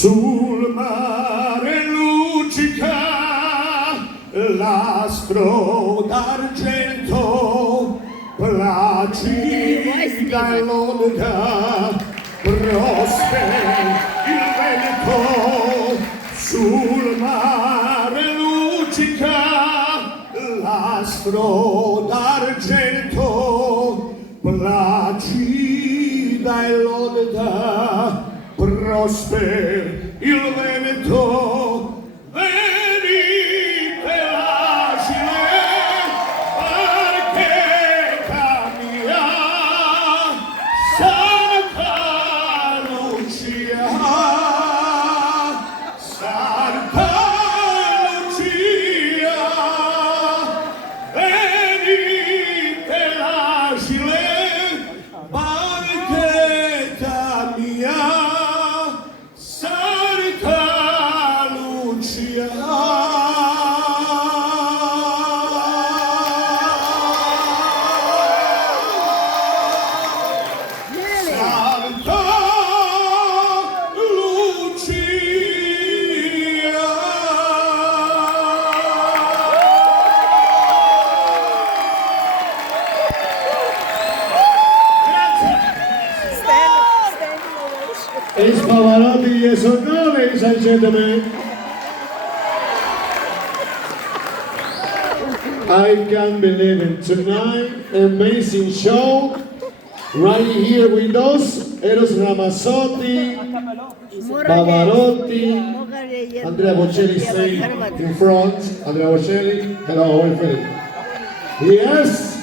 sul mare luccica l'astro d'argento, placida e l'onda, prospera il vento. Sul mare luccica l'astro d'argento, placida e l'onda, prosper il vento. Venite l'agile perché cammina Santa Lucia, Santa Lucia. Venite l'agile barchetta mia, Santa Lucia. Santa Is Pavarotti yes or no, ladies and gentlemen? I can't believe it. Tonight, amazing show. Right here with us, Eros Ramazzotti, Pavarotti, Andrea Bocelli staying in front. Andrea Bocelli, hello, how are you feeling? Yes.